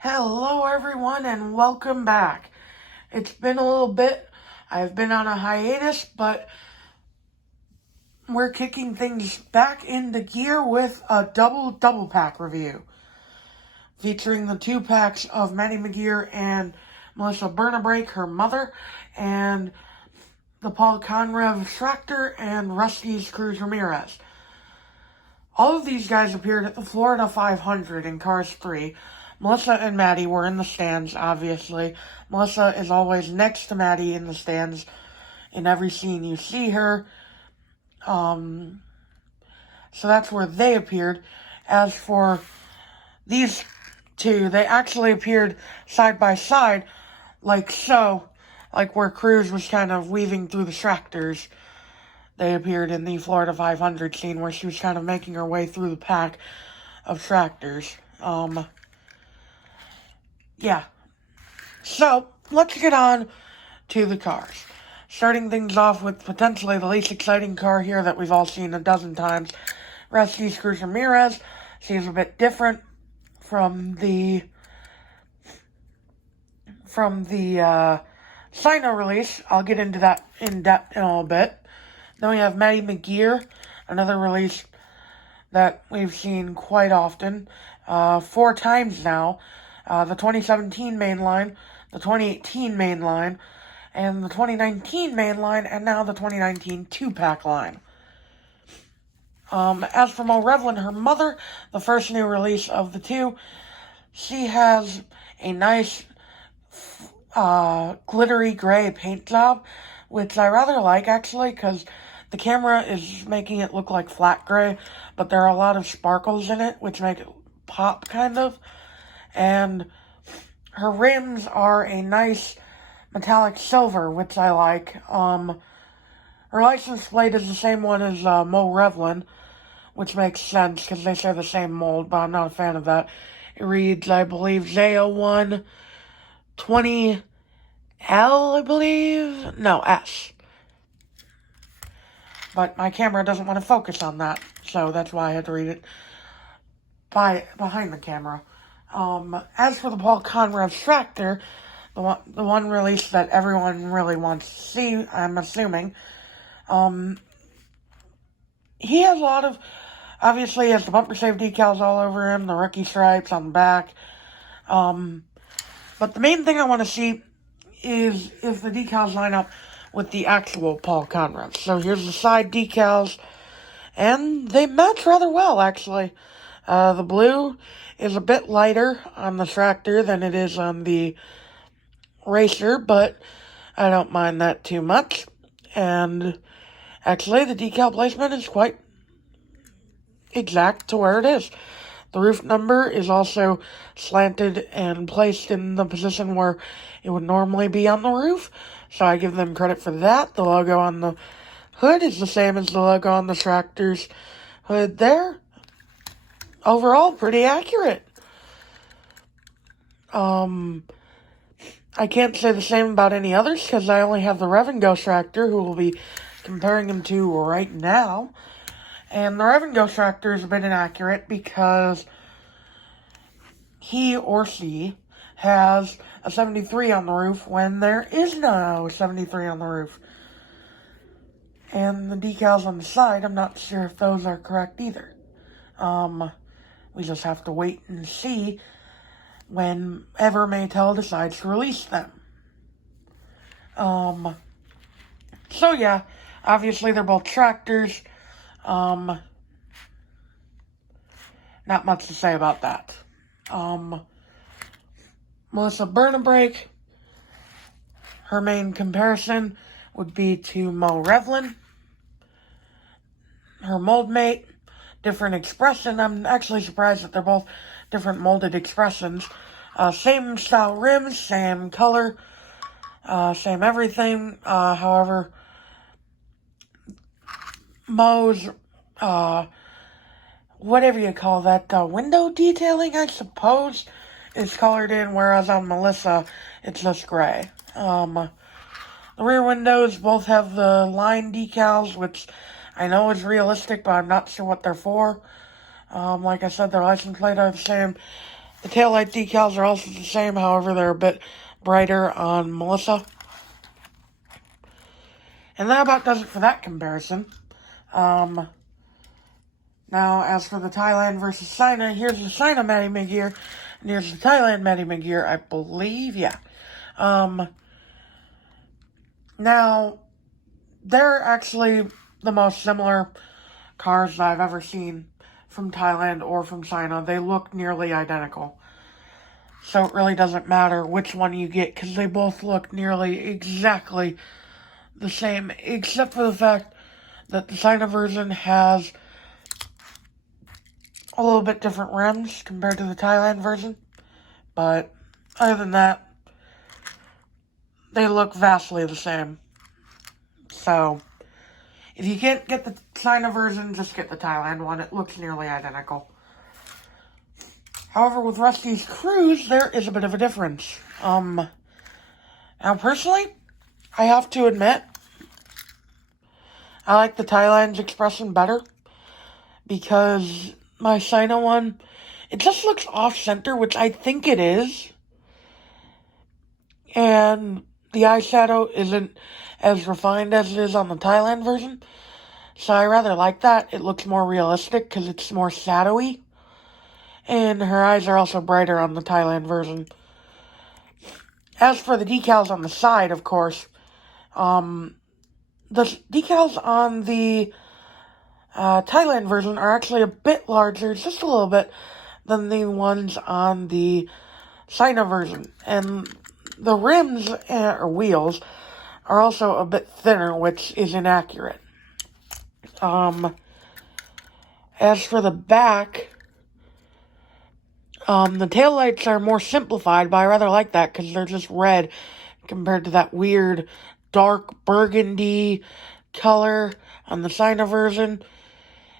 Hello everyone and welcome back. It's been a little bit. I've been on a hiatus, but we're kicking things back into gear with a double pack review. Featuring the 2 packs of Maddy McGear and Melissa Bernabrake, her mother, and the Paul Conrad Tractor and Rusteze Cruz Ramirez. All of these guys appeared at the Florida 500 in Cars 3. Melissa and Maddy were in the stands, obviously. Melissa is always next to Maddy in the stands in every scene you see her. So that's where they appeared. As for these two, they actually appeared side by side, like so, like where Cruz was kind of weaving through the tractors. They appeared in the Florida 500 scene where she was kind of making her way through the pack of tractors. Yeah. So, let's get on to the cars. Starting things off with potentially the least exciting car here that we've all seen a dozen times. Rusteze Cruz Ramirez. She's a bit different from the Sino release. I'll get into that in depth in a little bit. Then we have Maddy McGear, another release that we've seen quite often, 4 times now. The 2017 main line, the 2018 main line, and the 2019 main line, and now the 2019 2-pack line. As for Mo Revlin, her mother, the first new release of the 2, she has a nice glittery gray paint job, which I rather like, actually, because the camera is making it look like flat gray, but there are a lot of sparkles in it, which make it pop, kind of. And her rims are a nice metallic silver, which I like. Her license plate is the same one as Mo Revlin, which makes sense because they share the same mold, but I'm not a fan of that. It reads, I believe, Z01 20L, I believe? No, S. But my camera doesn't want to focus on that, so that's why I had to read it behind the camera. As for the Paul Conrad Tractor, the one release that everyone really wants to see, I'm assuming, he has a lot of, obviously he has the bumper save decals all over him, the rookie stripes on the back, but the main thing I want to see is if the decals line up with the actual Paul Conrad. So here's the side decals, and they match rather well, actually. The blue is a bit lighter on the tractor than it is on the racer, but I don't mind that too much. And actually, the decal placement is quite exact to where it is. The roof number is also slanted and placed in the position where it would normally be on the roof, so I give them credit for that. The logo on the hood is the same as the logo on the tractor's hood there. Overall, pretty accurate. I can't say the same about any others because I only have the Rev and Go tractor, who we'll be comparing him to right now. And the Rev and Go tractor is a bit inaccurate because he or she has a 73 on the roof when there is no 73 on the roof. And the decals on the side, I'm not sure if those are correct either. We just have to wait and see whenever Maytel decides to release them. So yeah, obviously they're both tractors. Not much to say about that. Melissa Bernabrake, her main comparison would be to Mo Revlin. Her mold mate, different expression. I'm actually surprised that they're both different molded expressions. Same style rims, same color, same everything. However, Mo's, whatever you call that, window detailing, I suppose, is colored in, whereas on Melissa, it's just gray. The rear windows both have the line decals, which I know is realistic, but I'm not sure what they're for. Like I said, their license plate are the same The taillight decals are also the same, however, they're a bit brighter on Melissa. And that about does it for that comparison. Now, as for the Thailand versus China, here's the China Maddy McGear, and here's the Thailand Maddy McGear, I believe, yeah. Now, they're actually the most similar cars that I've ever seen from Thailand or from China. They look nearly identical. So it really doesn't matter which one you get, because they both look nearly exactly the same, except for the fact that the China version has a little bit different rims compared to the Thailand version. But other than that, they look vastly the same. So, if you can't get the China version, just get the Thailand one. It looks nearly identical. However, with Rusteze's Cruz, there is a bit of a difference. Now, personally, I have to admit, I like the Thailand's expression better, because my China one, it just looks off-center, which I think it is. And the eyeshadow isn't as refined as it is on the Thailand version. So I rather like that. It looks more realistic because it's more shadowy. And her eyes are also brighter on the Thailand version. As for the decals on the side, of course, the decals on the Thailand version are actually a bit larger, just a little bit, than the ones on the China version. And the rims, or wheels, are also a bit thinner, which is inaccurate. As for the back, the taillights are more simplified, but I rather like that because they're just red compared to that weird dark burgundy color on the China version.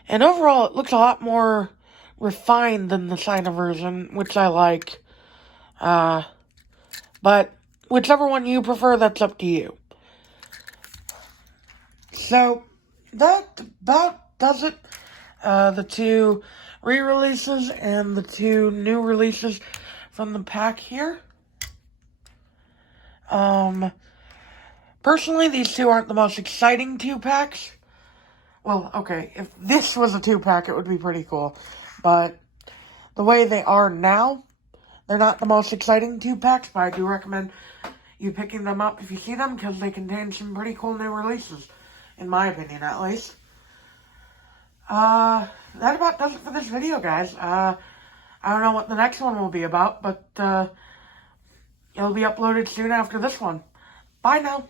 And overall, it looks a lot more refined than the China version, which I like. But whichever one you prefer, that's up to you. So, that about does it. The two re-releases and the two new releases from the pack here. Personally, these two aren't the most exciting two packs. Well, okay, if this was a two pack, it would be pretty cool. But the way they are now, they're not the most exciting two packs, but I do recommend you picking them up if you see them, because they contain some pretty cool new releases, in my opinion, at least. That about does it for this video, guys. I don't know what the next one will be about, but it'll be uploaded soon after this one. Bye now.